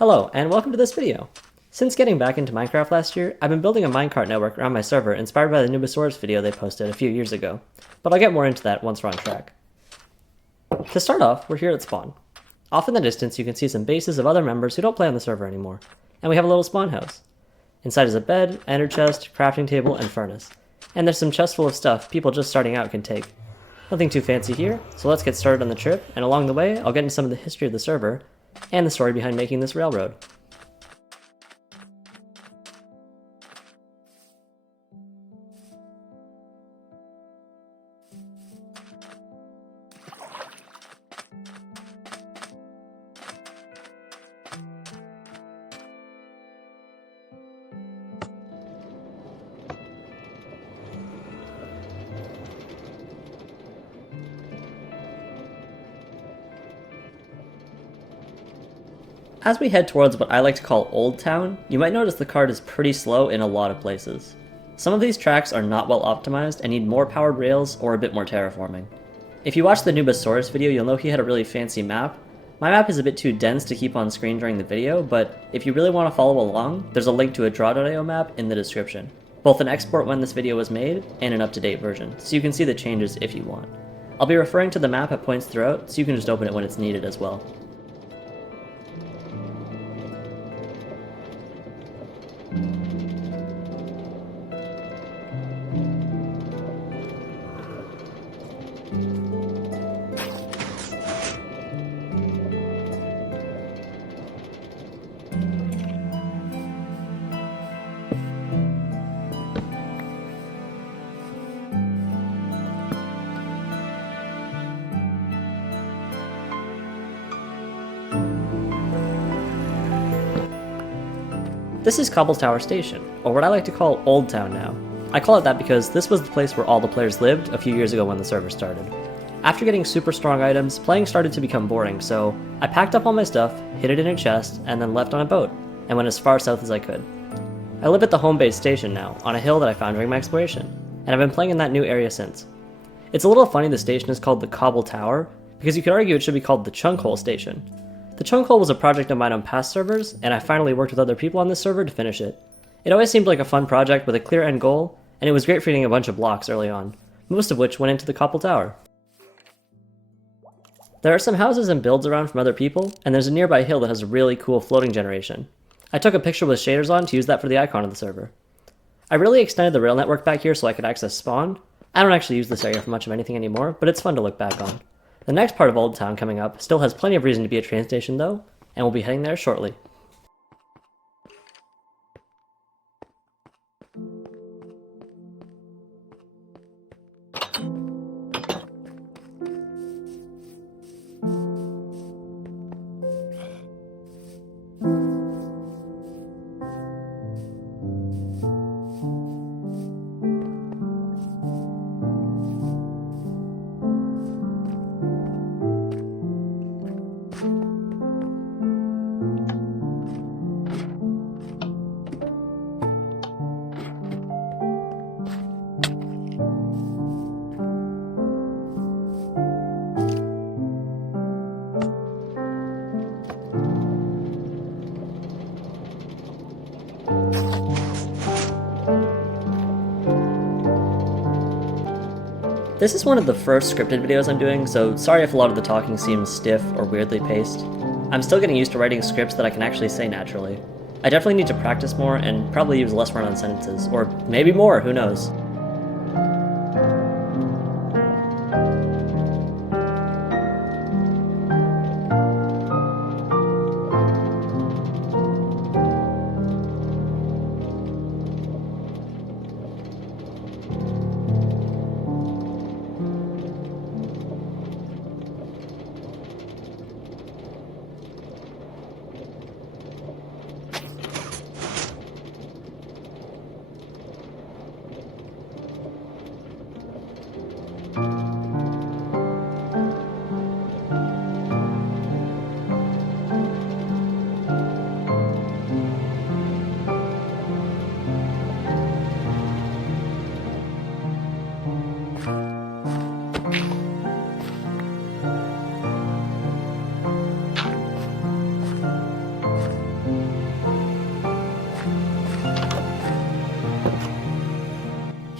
Hello, and welcome to this video. Since getting back into Minecraft last year, I've been building a minecart network around my server inspired by the Nubosaurus video they posted a few years ago, but I'll get more into that once we're on track. To start off, we're here at spawn. Off in the distance you can see some bases of other members who don't play on the server anymore, and we have a little spawn house. Inside is a bed, ender chest, crafting table, and furnace, and there's some chests full of stuff people just starting out can take. Nothing too fancy here, so let's get started on the trip, and along the way I'll get into some of the history of the server, and the story behind making this railroad. As we head towards what I like to call Old Town, you might notice the cart is pretty slow in a lot of places. Some of these tracks are not well optimized and need more powered rails or a bit more terraforming. If you watch the Nubosaurus video, you'll know he had a really fancy map. My map is a bit too dense to keep on screen during the video, but if you really want to follow along, there's a link to a draw.io map in the description. Both an export when this video was made and an up-to-date version, so you can see the changes if you want. I'll be referring to the map at points throughout, so you can just open it when it's needed as well. This is Cobble Tower Station, or what I like to call Old Town now. I call it that because this was the place where all the players lived a few years ago when the server started. After getting super strong items, playing started to become boring, so I packed up all my stuff, hid it in a chest, and then left on a boat, and went as far south as I could. I live at the home base station now, on a hill that I found during my exploration, and I've been playing in that new area since. It's a little funny the station is called the Cobble Tower, because you could argue it should be called the Chunk Hole Station. The Chunk Hole was a project of mine on past servers, and I finally worked with other people on this server to finish it. It always seemed like a fun project with a clear end goal, and it was great for getting a bunch of blocks early on, most of which went into the Cobble Tower. There are some houses and builds around from other people, and there's a nearby hill that has a really cool floating generation. I took a picture with shaders on to use that for the icon of the server. I really extended the rail network back here so I could access spawn. I don't actually use this area for much of anything anymore, but it's fun to look back on. The next part of Old Town coming up still has plenty of reason to be a train station though, and we'll be heading there shortly. This is one of the first scripted videos I'm doing, so sorry if a lot of the talking seems stiff or weirdly paced. I'm still getting used to writing scripts that I can actually say naturally. I definitely need to practice more and probably use less run-on sentences, or maybe more, who knows.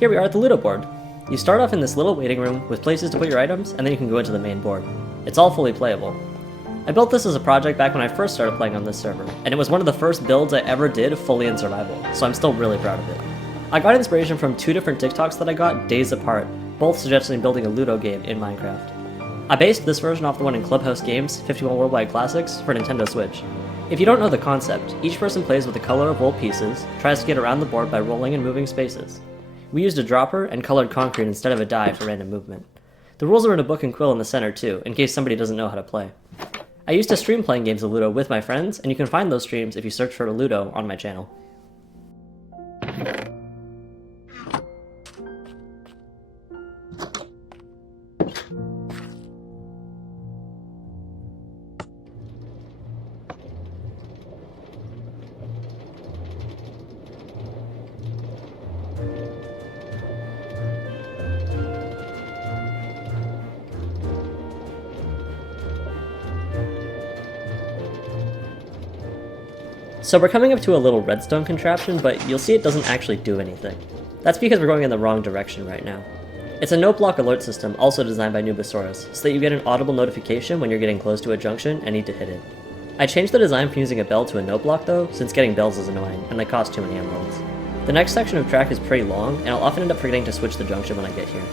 Here we are at the Ludo Board. You start off in this little waiting room with places to put your items, and then you can go into the main board. It's all fully playable. I built this as a project back when I first started playing on this server, and it was one of the first builds I ever did fully in survival, so I'm still really proud of it. I got inspiration from 2 different TikToks that I got days apart, both suggesting building a Ludo game in Minecraft. I based this version off the one in Clubhouse Games' 51 Worldwide Classics for Nintendo Switch. If you don't know the concept, each person plays with a color of wool pieces, tries to get around the board by rolling and moving spaces. We used a dropper and colored concrete instead of a die for random movement. The rules are in a book and quill in the center too, in case somebody doesn't know how to play. I used to stream playing games of Ludo with my friends, and you can find those streams if you search for Ludo on my channel. So we're coming up to a little redstone contraption, but you'll see it doesn't actually do anything. That's because we're going in the wrong direction right now. It's a no-block alert system also designed by Nubosaurus, so that you get an audible notification when you're getting close to a junction and need to hit it. I changed the design from using a bell to a no-block though, since getting bells is annoying, and they cost too many emeralds. The next section of track is pretty long, and I'll often end up forgetting to switch the junction when I get here.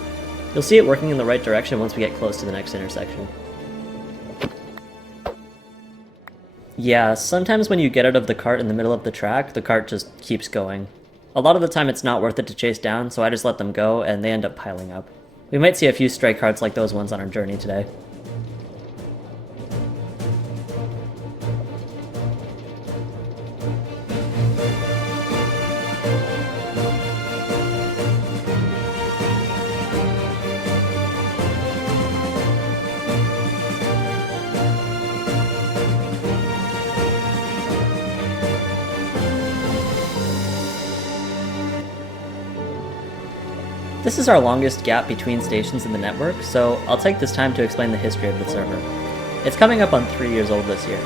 You'll see it working in the right direction once we get close to the next intersection. Yeah, sometimes when you get out of the cart in the middle of the track, the cart just keeps going. A lot of the time it's not worth it to chase down, so I just let them go, and they end up piling up. We might see a few stray carts like those ones on our journey today. This is our longest gap between stations in the network, so I'll take this time to explain the history of the server. It's coming up on 3 years old this year.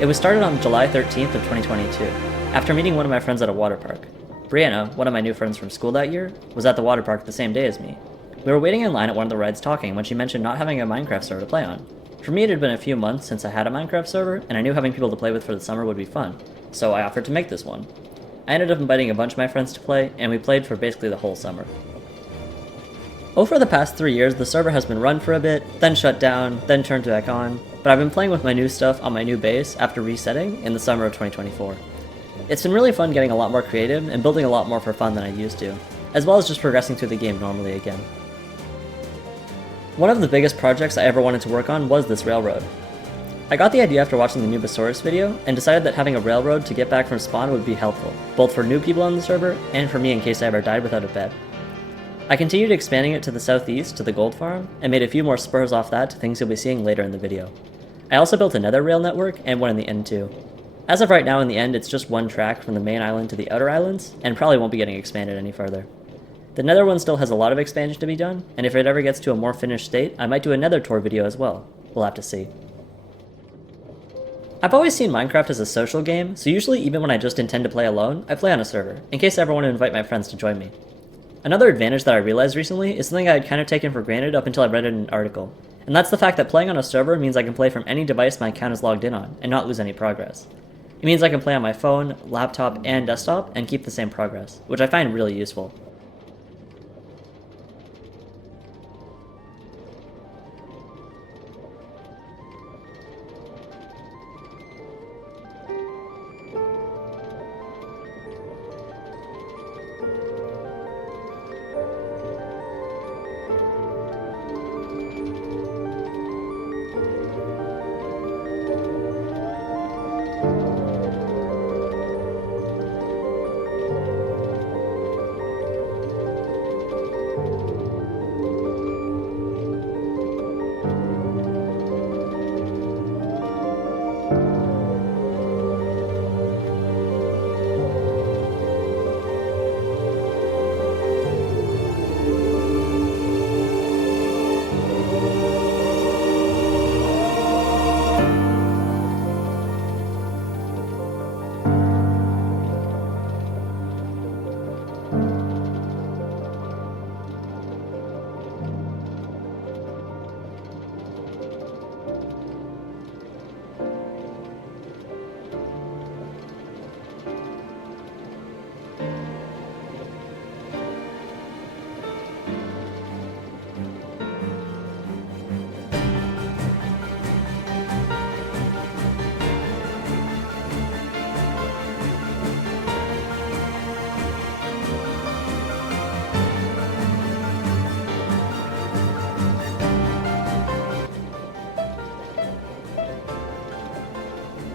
It was started on July 13th of 2022, after meeting one of my friends at a water park. Breanna, one of my new friends from school that year, was at the water park the same day as me. We were waiting in line at one of the rides talking when she mentioned not having a Minecraft server to play on. For me, it had been a few months since I had a Minecraft server, and I knew having people to play with for the summer would be fun, so I offered to make this one. I ended up inviting a bunch of my friends to play, and we played for basically the whole summer. Over the past 3 years, the server has been run for a bit, then shut down, then turned back on, but I've been playing with my new stuff on my new base after resetting in the summer of 2024. It's been really fun getting a lot more creative and building a lot more for fun than I used to, as well as just progressing through the game normally again. One of the biggest projects I ever wanted to work on was this railroad. I got the idea after watching the Nubosaurus video, and decided that having a railroad to get back from spawn would be helpful, both for new people on the server, and for me in case I ever died without a bed. I continued expanding it to the southeast to the gold farm, and made a few more spurs off that to things you'll be seeing later in the video. I also built another rail network, and one in the end too. As of right now in the end, it's just one track from the main island to the outer islands, and probably won't be getting expanded any further. The nether one still has a lot of expansion to be done, and if it ever gets to a more finished state, I might do another tour video as well. We'll have to see. I've always seen Minecraft as a social game, so usually even when I just intend to play alone, I play on a server, in case I ever want to invite my friends to join me. Another advantage that I realized recently is something I had kind of taken for granted up until I read it in an article, and that's the fact that playing on a server means I can play from any device my account is logged in on, and not lose any progress. It means I can play on my phone, laptop, and desktop, and keep the same progress, which I find really useful.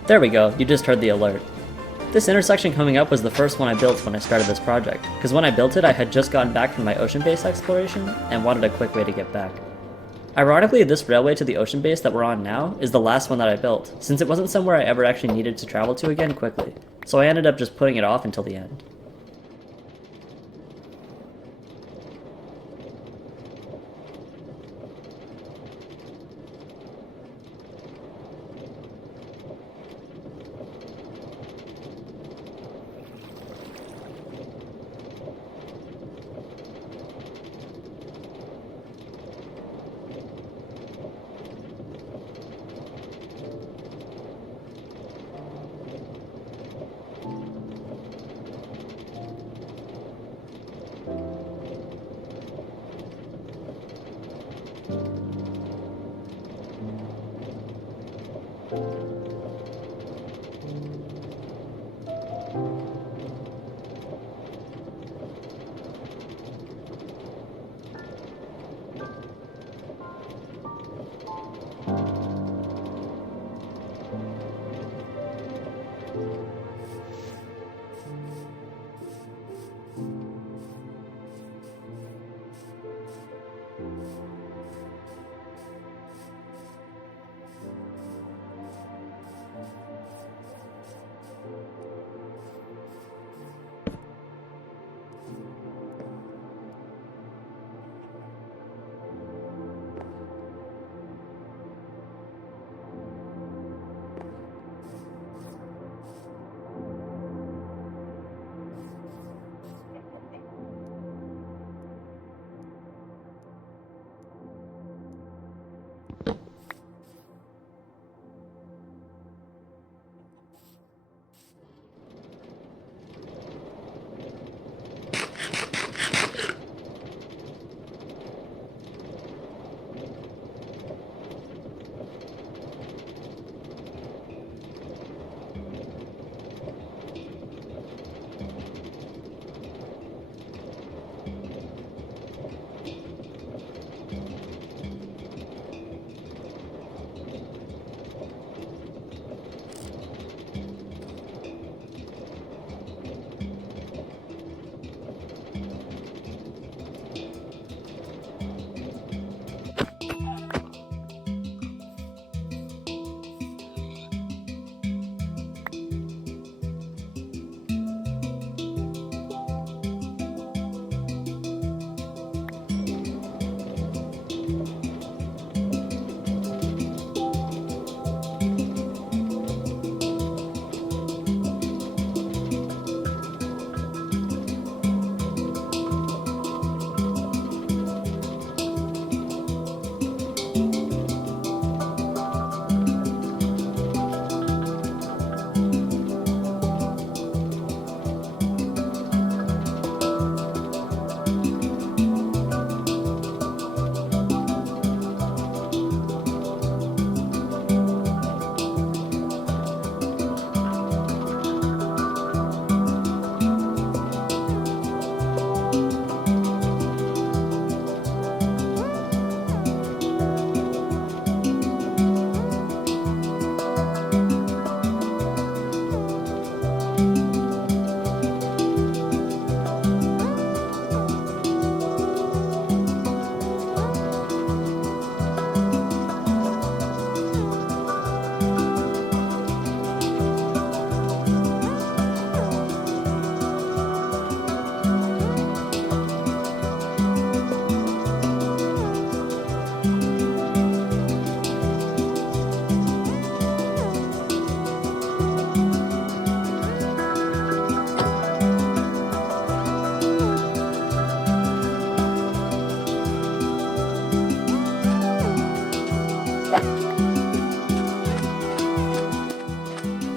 There we go, you just heard the alert. This intersection coming up was the first one I built when I started this project, because when I built it I had just gotten back from my ocean base exploration and wanted a quick way to get back. Ironically, this railway to the ocean base that we're on now is the last one that I built, since it wasn't somewhere I ever actually needed to travel to again quickly, so I ended up just putting it off until the end.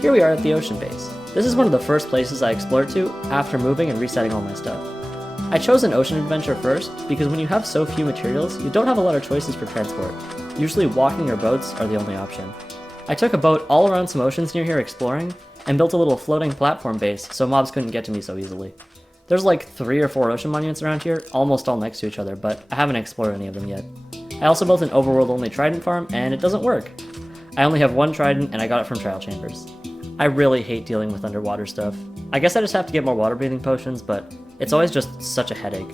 Here we are at the ocean base. This is one of the first places I explored to after moving and resetting all my stuff. I chose an ocean adventure first because when you have so few materials, you don't have a lot of choices for transport. Usually walking or boats are the only option. I took a boat all around some oceans near here exploring, and built a little floating platform base so mobs couldn't get to me so easily. There's like 3 or 4 ocean monuments around here, almost all next to each other, but I haven't explored any of them yet. I also built an overworld only trident farm, and it doesn't work. I only have one trident, and I got it from trial chambers. I really hate dealing with underwater stuff. I guess I just have to get more water breathing potions, but it's always just such a headache.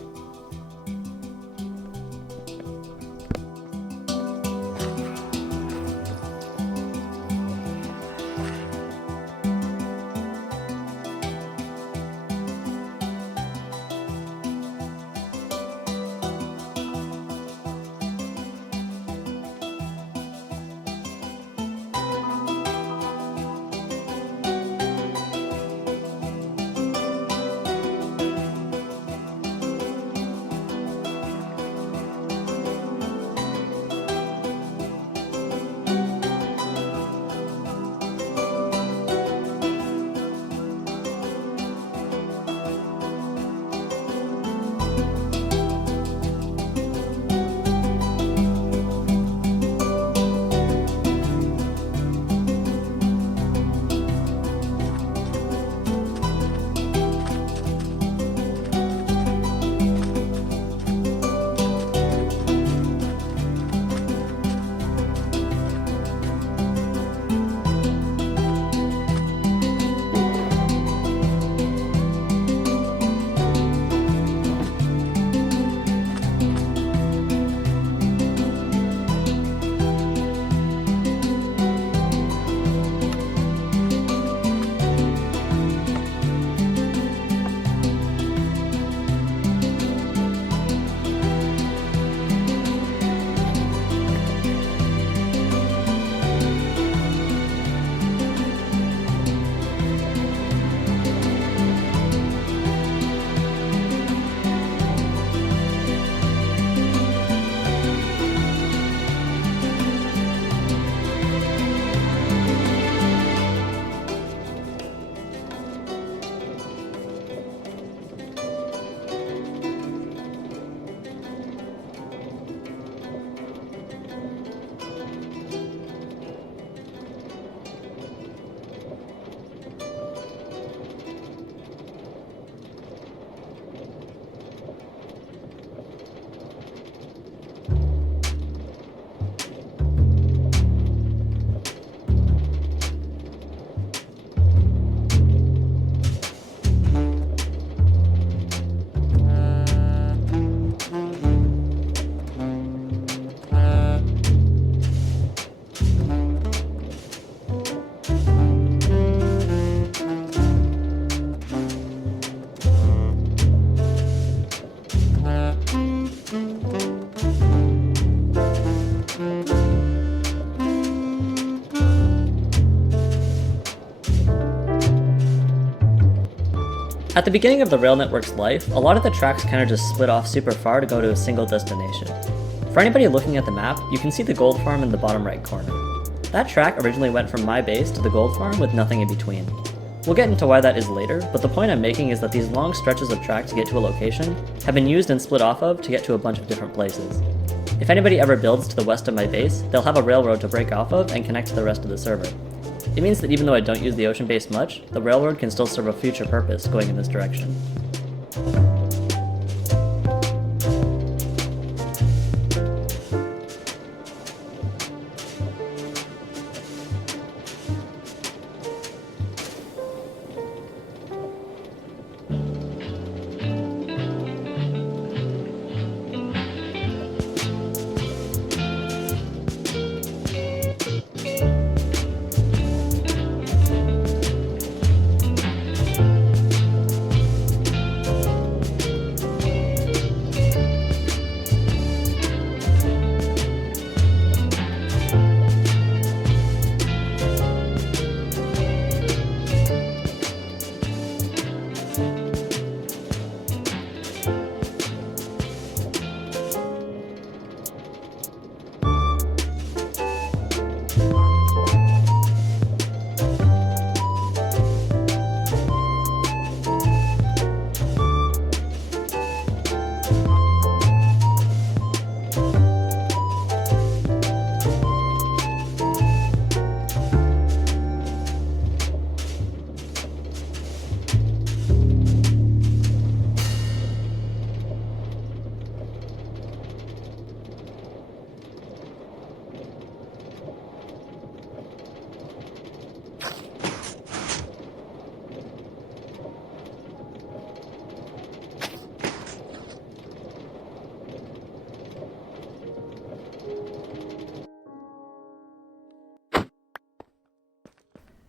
At the beginning of the rail network's life, a lot of the tracks kind of just split off super far to go to a single destination. For anybody looking at the map, you can see the gold farm in the bottom right corner. That track originally went from my base to the gold farm with nothing in between. We'll get into why that is later, but the point I'm making is that these long stretches of track to get to a location have been used and split off of to get to a bunch of different places. If anybody ever builds to the west of my base, they'll have a railroad to break off of and connect to the rest of the server. It means that even though I don't use the ocean base much, the railroad can still serve a future purpose going in this direction.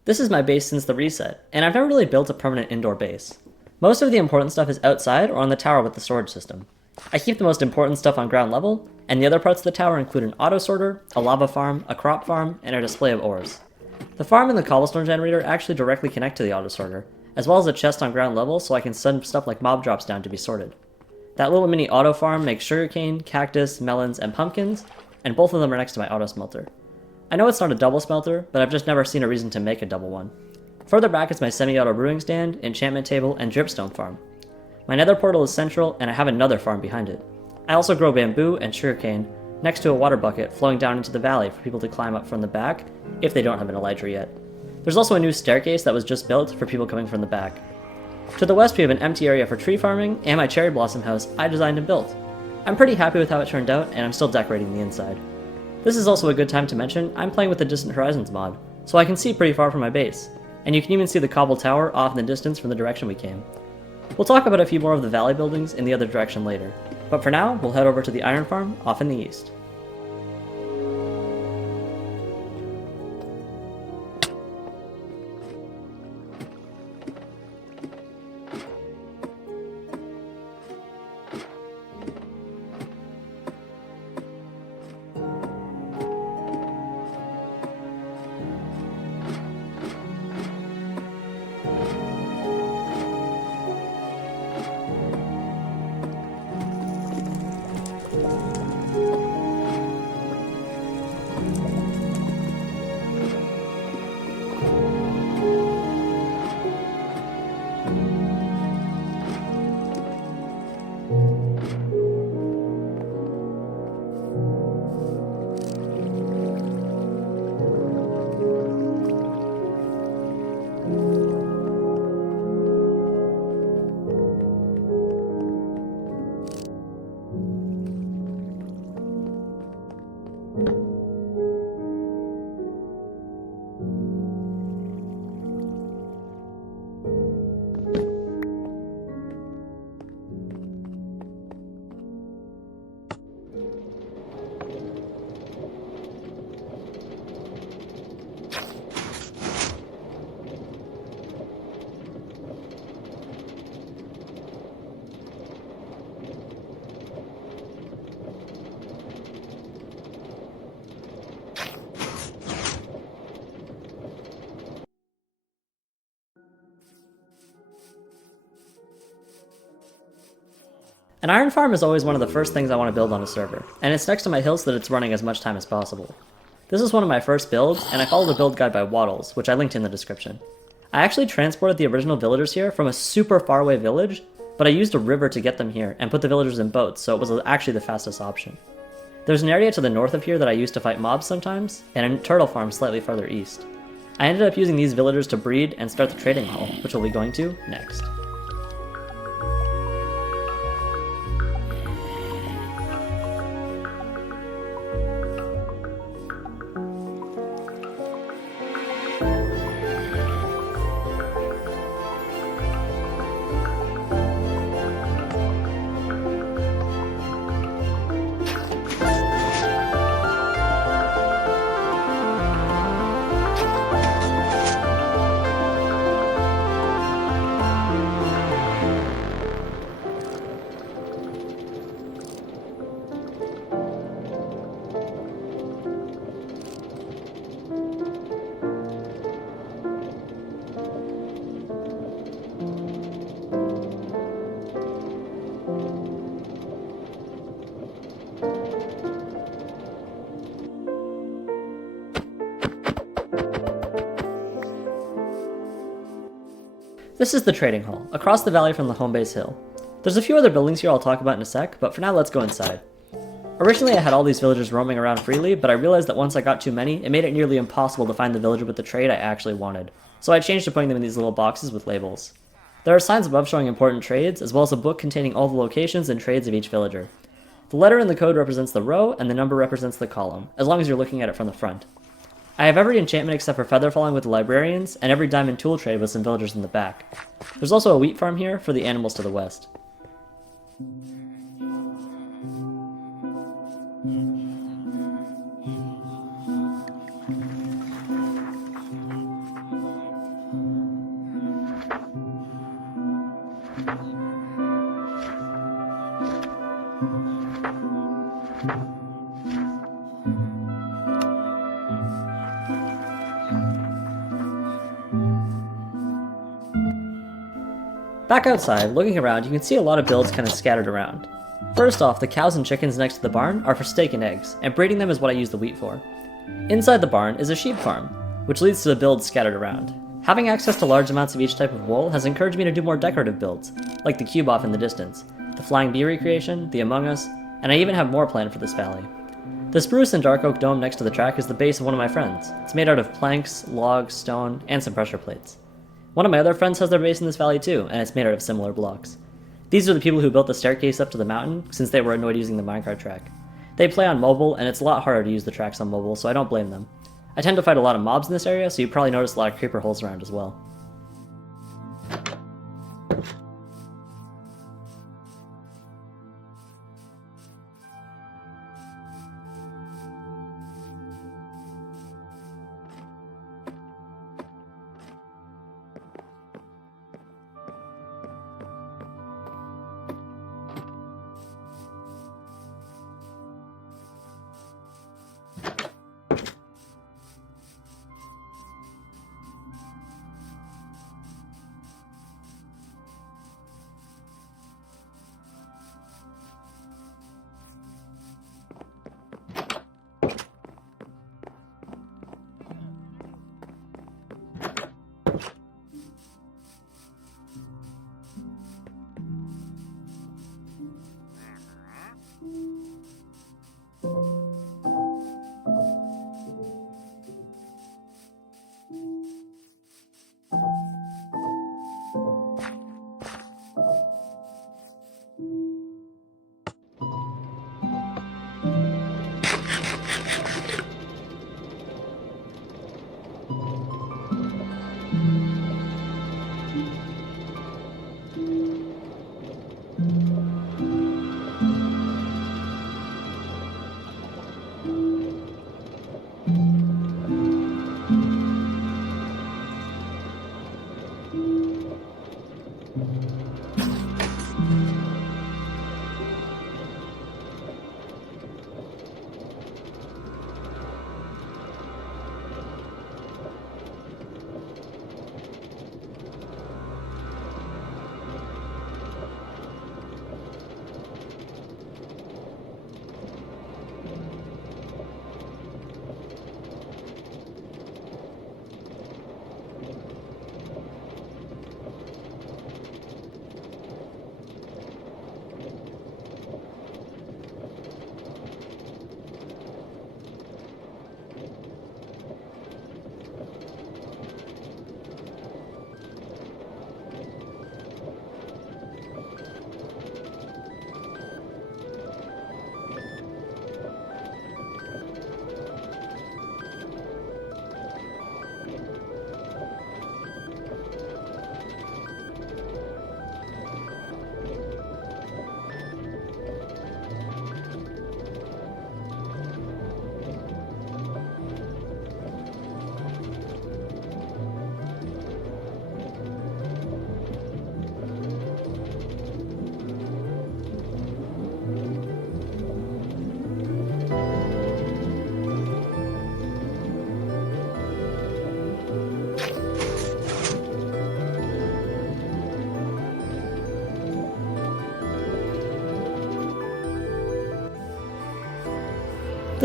This is my base since the reset, and I've never really built a permanent indoor base. Most of the important stuff is outside or on the tower with the storage system. I keep the most important stuff on ground level, and the other parts of the tower include an auto sorter, a lava farm, a crop farm, and a display of ores. The farm and the cobblestone generator actually directly connect to the auto sorter, as well as a chest on ground level so I can send stuff like mob drops down to be sorted. That little mini auto farm makes sugarcane, cactus, melons, and pumpkins, and both of them are next to my auto smelter. I know it's not a double smelter, but I've just never seen a reason to make a double one. Further back is my semi-auto brewing stand, enchantment table, and dripstone farm. My nether portal is central, and I have another farm behind it. I also grow bamboo and sugarcane next to a water bucket flowing down into the valley for people to climb up from the back if they don't have an elytra yet. There's also a new staircase that was just built for people coming from the back. To the west we have an empty area for tree farming and my cherry blossom house I designed and built. I'm pretty happy with how it turned out, and I'm still decorating the inside. This is also a good time to mention I'm playing with the Distant Horizons mod, so I can see pretty far from my base, and you can even see the Cobble Tower off in the distance from the direction we came. We'll talk about a few more of the valley buildings in the other direction later, but for now we'll head over to the iron farm off in the east. An iron farm is always one of the first things I want to build on a server, and it's next to my hill so that it's running as much time as possible. This is one of my first builds, and I followed a build guide by Waddles, which I linked in the description. I actually transported the original villagers here from a super far away village, but I used a river to get them here and put the villagers in boats, so it was actually the fastest option. There's an area to the north of here that I used to fight mobs sometimes, and a turtle farm slightly further east. I ended up using these villagers to breed and start the trading hall, which we'll be going to next. This is the trading hall, across the valley from the home base hill. There's a few other buildings here I'll talk about in a sec, but for now let's go inside. Originally I had all these villagers roaming around freely, but I realized that once I got too many, it made it nearly impossible to find the villager with the trade I actually wanted, so I changed to putting them in these little boxes with labels. There are signs above showing important trades, as well as a book containing all the locations and trades of each villager. The letter in the code represents the row, and the number represents the column, as long as you're looking at it from the front. I have every enchantment except for feather falling with the librarians, and every diamond tool trade with some villagers in the back. There's also a wheat farm here for the animals to the west. Back outside, looking around, you can see a lot of builds kind of scattered around. First off, the cows and chickens next to the barn are for steak and eggs, and breeding them is what I use the wheat for. Inside the barn is a sheep farm, which leads to the builds scattered around. Having access to large amounts of each type of wool has encouraged me to do more decorative builds, like the cube off in the distance, the flying bee recreation, the Among Us, and I even have more planned for this valley. The spruce and dark oak dome next to the track is the base of one of my friends. It's made out of planks, logs, stone, and some pressure plates. One of my other friends has their base in this valley too, and it's made out of similar blocks. These are the people who built the staircase up to the mountain, since they were annoyed using the minecart track. They play on mobile, and it's a lot harder to use the tracks on mobile, so I don't blame them. I tend to fight a lot of mobs in this area, so you probably notice a lot of creeper holes around as well.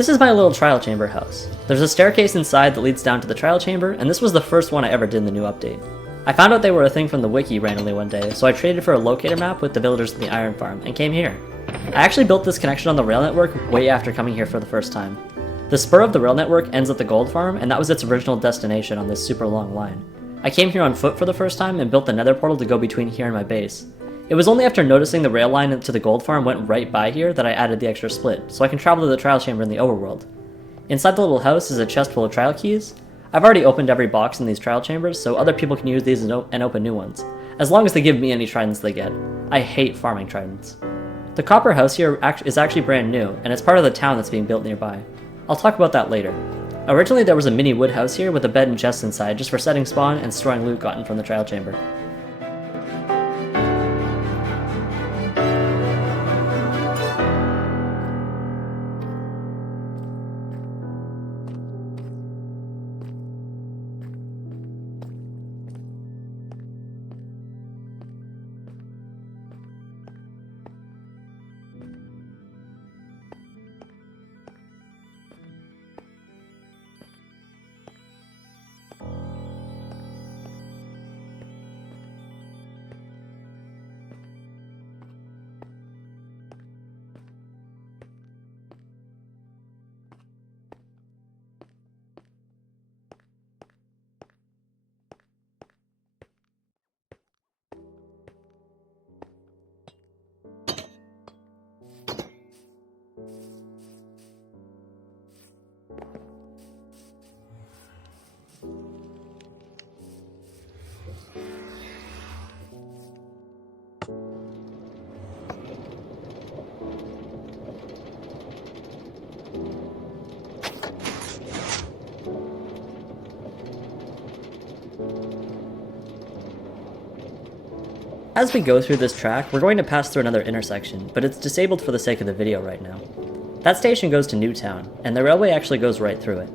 This is my little trial chamber house. There's a staircase inside that leads down to the trial chamber, and this was the first one I ever did in the new update. I found out they were a thing from the wiki randomly one day, so I traded for a locator map with the villagers in the iron farm, and came here. I actually built this connection on the rail network way after coming here for the first time. The spur of the rail network ends at the gold farm, and that was its original destination on this super long line. I came here on foot for the first time and built the nether portal to go between here and my base. It was only after noticing the rail line to the gold farm went right by here that I added the extra split, so I can travel to the trial chamber in the overworld. Inside the little house is a chest full of trial keys. I've already opened every box in these trial chambers, so other people can use these and open new ones, as long as they give me any tridents they get. I hate farming tridents. The copper house here is actually brand new, and it's part of the town that's being built nearby. I'll talk about that later. Originally there was a mini wood house here with a bed and chest inside just for setting spawn and storing loot gotten from the trial chamber. As we go through this track, we're going to pass through another intersection, but it's disabled for the sake of the video right now. That station goes to Newtown, and the railway actually goes right through it.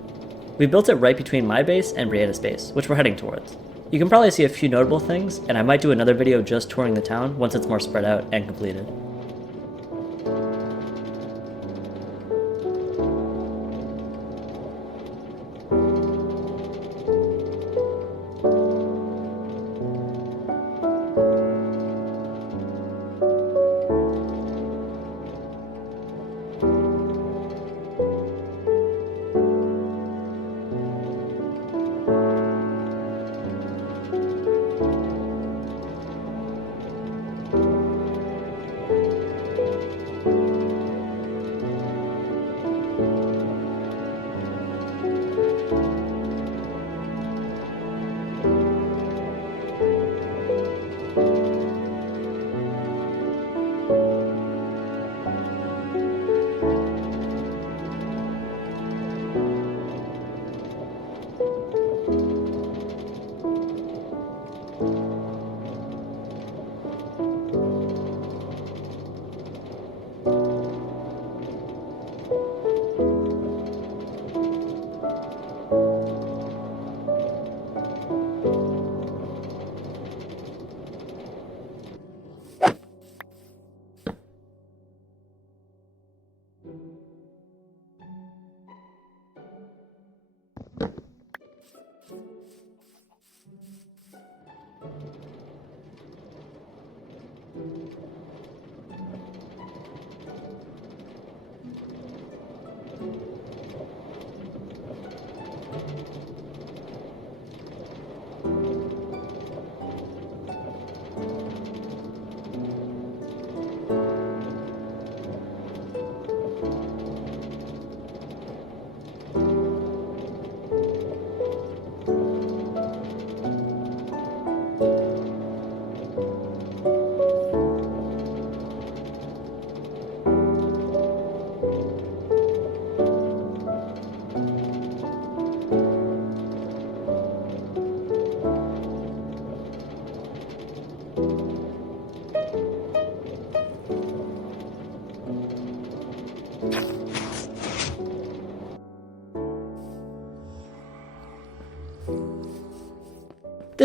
We built it right between my base and Breanna's base, which we're heading towards. You can probably see a few notable things, and I might do another video just touring the town once it's more spread out and completed.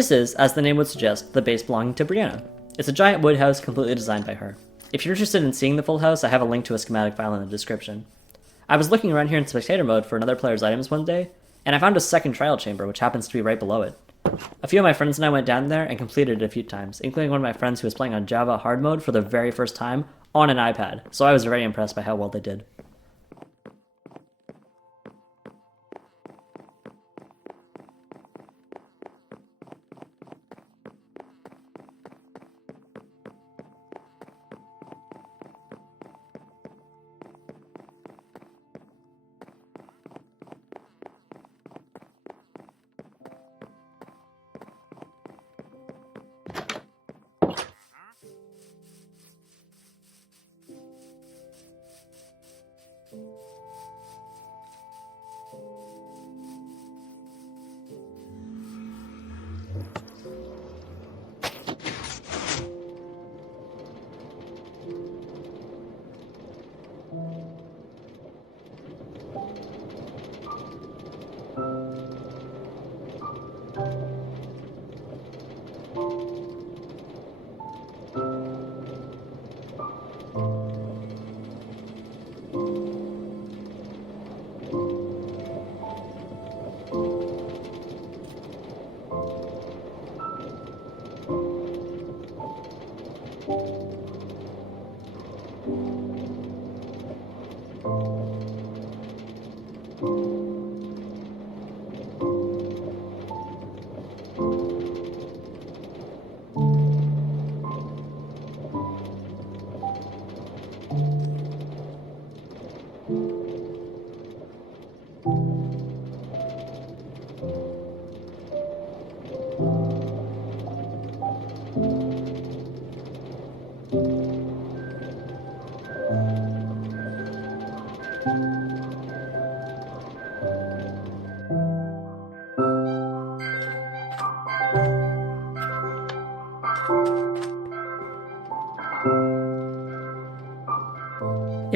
This is, as the name would suggest, the base belonging to Breanna. It's a giant wood house completely designed by her. If you're interested in seeing the full house, I have a link to a schematic file in the description. I was looking around here in spectator mode for another player's items one day, and I found a second trial chamber which happens to be right below it. A few of my friends and I went down there and completed it a few times, including one of my friends who was playing on Java hard mode for the very first time on an iPad, so I was very impressed by how well they did.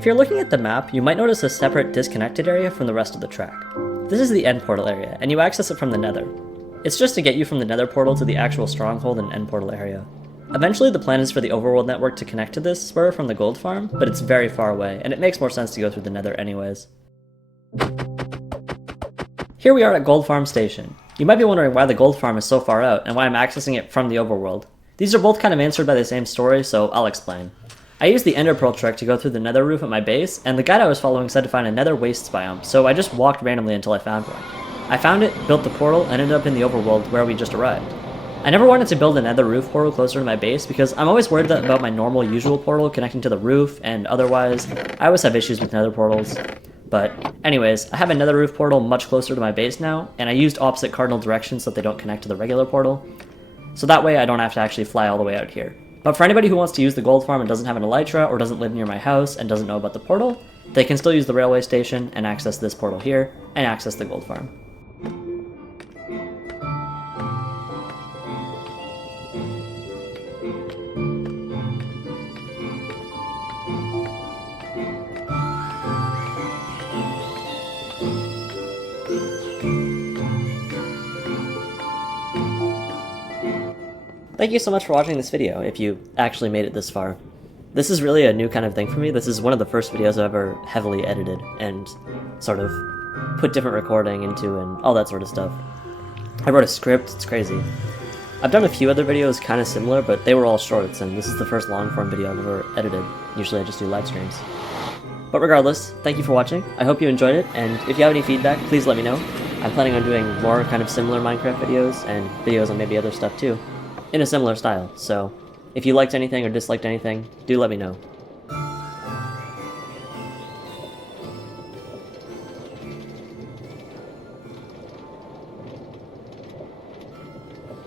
If you're looking at the map, you might notice a separate disconnected area from the rest of the track. This is the end portal area, and you access it from the nether. It's just to get you from the nether portal to the actual stronghold and end portal area. Eventually the plan is for the overworld network to connect to this spur from the gold farm, but it's very far away, and it makes more sense to go through the nether anyways. Here we are at Gold Farm Station. You might be wondering why the gold farm is so far out, and why I'm accessing it from the overworld. These are both kind of answered by the same story, so I'll explain. I used the ender pearl trick to go through the nether roof at my base, and the guide I was following said to find a nether wastes biome, so I just walked randomly until I found one. I found it, built the portal, and ended up in the overworld where we just arrived. I never wanted to build a nether roof portal closer to my base because I'm always worried about my normal usual portal connecting to the roof, and otherwise, I always have issues with nether portals. But anyways, I have a nether roof portal much closer to my base now, and I used opposite cardinal directions so that they don't connect to the regular portal. So that way I don't have to actually fly all the way out here. But for anybody who wants to use the gold farm and doesn't have an elytra, or doesn't live near my house and doesn't know about the portal, they can still use the railway station and access this portal here, and access the gold farm. Thank you so much for watching this video, if you actually made it this far. This is really a new kind of thing for me. This is one of the first videos I've ever heavily edited and sort of put different recording into and all that sort of stuff. I wrote a script, it's crazy. I've done a few other videos kind of similar, but they were all shorts, and this is the first long-form video I've ever edited. Usually I just do live streams. But regardless, thank you for watching. I hope you enjoyed it, and if you have any feedback, please let me know. I'm planning on doing more kind of similar Minecraft videos, and videos on maybe other stuff too, in a similar style, so if you liked anything or disliked anything, do let me know.